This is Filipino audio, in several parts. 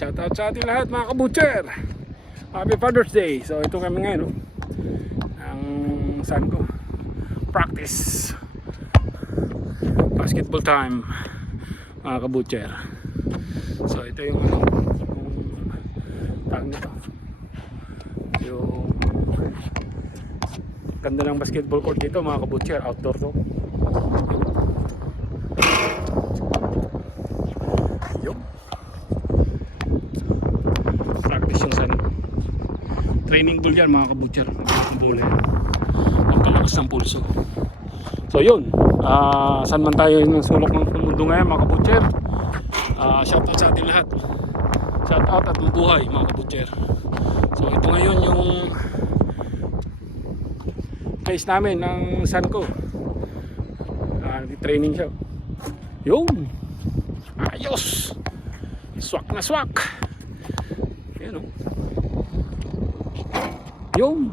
Shoutout sa ating lahat mga kabutcher. Happy Father's Day. So ito kami ngayon, no? Ang son ko practice basketball time mga kabutcher. So ito yung tawag nito, yung ganda ng basketball court dito mga kabutcher. Outdoor to. Training ball yan mga kabutcher. Ang kalakas ng pulso. So yun, saan man tayo ng sulok ng mundo ngayon mga kabutcher, shoutout sa ating lahat. Shoutout at mabuhay mga kabutcher. So ito ngayon yung place namin ng son ko. Training siya. Yun, ayos. Swak na swak. Yan o. Yung.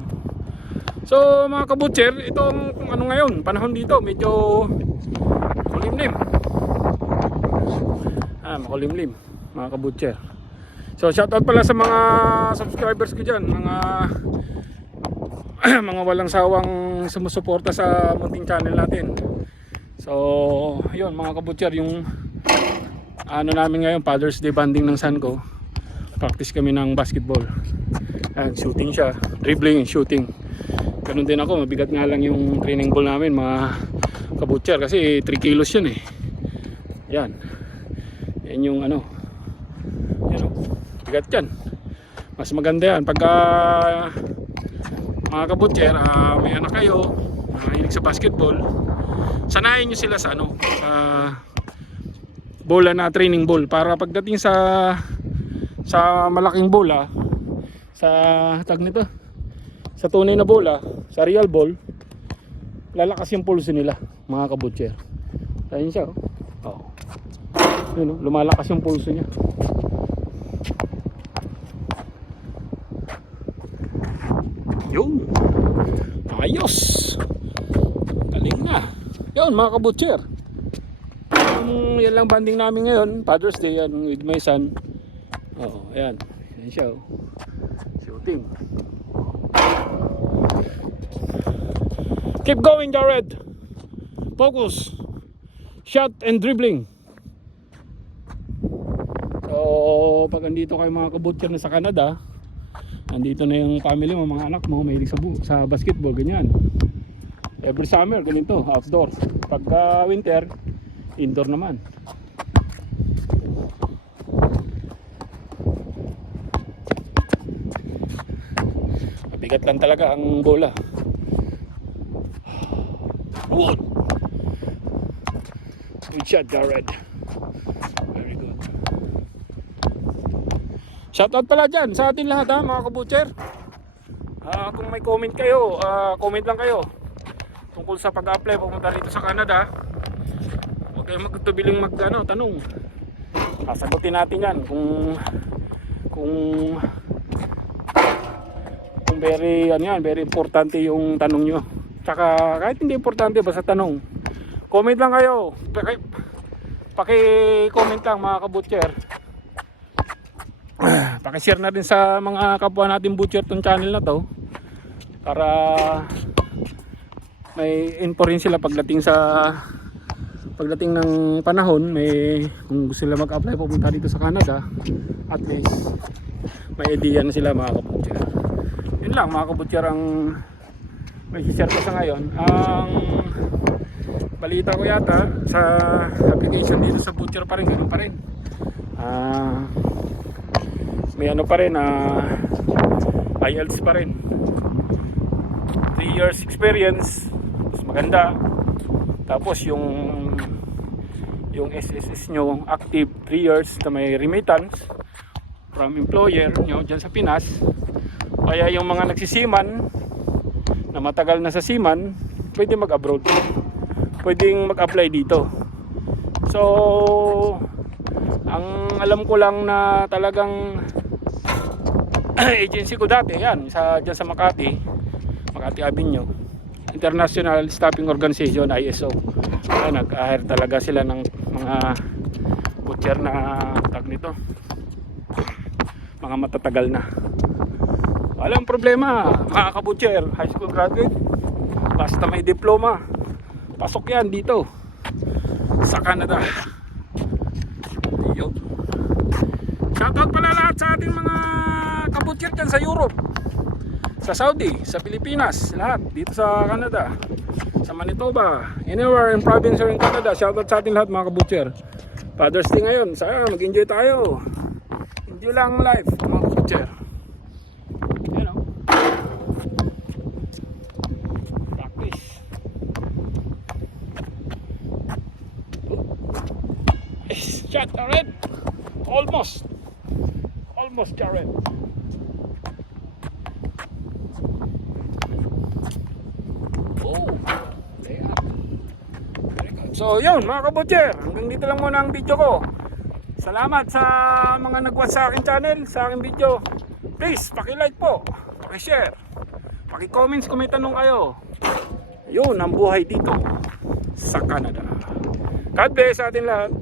So mga kabutcher, itong ano ngayon, panahon dito medyo makulimlim. Makulimlim mga kabutcher. So shoutout pala sa mga subscribers ko dyan, mga walang sawang sumusuporta sa munting channel natin. So yun mga kabutcher, yung ano namin ngayon, Father's Day banding ng son ko. Practice kami ng basketball. Shooting siya, dribbling, shooting. Ganun din ako, mabigat nga lang yung training ball namin mga kabutcher kasi 3 kilos yun eh. Yan. Yan yung ano. Yan o. Bigat yan. Mas maganda yan pagka mga kabutcher, may anak kayo, mahilig sa basketball, sanayin nyo sila sa ano, sa bola na training ball para pagdating sa malaking bola, sa tag nito, sa tunay na bola, sa real ball, lalakas yung pulso nila mga kabutcher. Ayun siya oh. Yun, oh, lumalakas yung pulso niya. Yun, ayos, galing na. Yun mga kabutcher, yan lang banding namin ngayon, Father's Day yan with my son. Ayan, yan siya oh. Shooting. Keep going, Jared. Focus. Shot and dribbling. So pag andito kayo mga kabutcher na sa Canada, andito na yung family mo, mga anak mo mahilig sa basketball, ganyan. Every summer ganito, outdoor. Pagka winter, indoor naman. Bigat lang talaga ang bola. Good. Good shot, Jared. Very good. Shoutout pala dyan sa atin lahat mga kabutcher. Kung may comment kayo, comment lang kayo tungkol sa pag-apply pumunta dito sa Canada. Huwag kayong magtubiling tanong. Sasagutin natin yan kung very importante yung tanong nyo. Tsaka kahit hindi importante, basta tanong, comment lang kayo, paki-comment lang mga kabutcher. Paki-share na din sa mga kapwa natin butcher tong channel na to para may info rin sila pagdating ng panahon. Kung gusto sila mag-apply pupunta dito sa Canada, at least may idea na sila mga kabutcher. Yun lang mga kabutcher ang may share ko sa ngayon. Ang balita ko yata sa application dito sa butcher pa rin, ganoon pa rin. May ano pa rin, IELTS pa rin. 3 years experience, mas maganda. Tapos yung SSS nyo active 3 years na may remittance from employer nyo dyan sa Pinas. Kaya yung mga nagsisiman na matagal na sa seaman, pwede mag-abroad, pwedeng mag-apply dito. So ang alam ko lang na talagang agency ko dati yan dyan sa Makati Avenue, International Staffing Organization, ISO. Nag-hire talaga sila ng mga butcher na tag nito, mga matatagal na. Walang problema, mga kabutcher, high school graduate, basta may diploma, pasok yan dito sa Canada. Yun. Shoutout pala lahat sa ating mga kabutcher dyan sa Europe, sa Saudi, sa Pilipinas, lahat dito sa Canada, sa Manitoba, anywhere in province or in Canada. Shoutout sa ating lahat mga kabutcher. Father's Day ngayon, sana mag-enjoy tayo. Enjoy lang life mga kabutcher. You know, practice. Shot, Jared. Almost Jared. Oh, yeah. Very good. So yun mga kabutcher, hanggang dito lang muna ang video ko. Salamat sa mga nag-watch sa aking channel, sa aking video. Please, paki-like po, paki-share, paki-comments kung may tanong kayo. Yun ang buhay dito sa Canada. God bless sa atin lahat.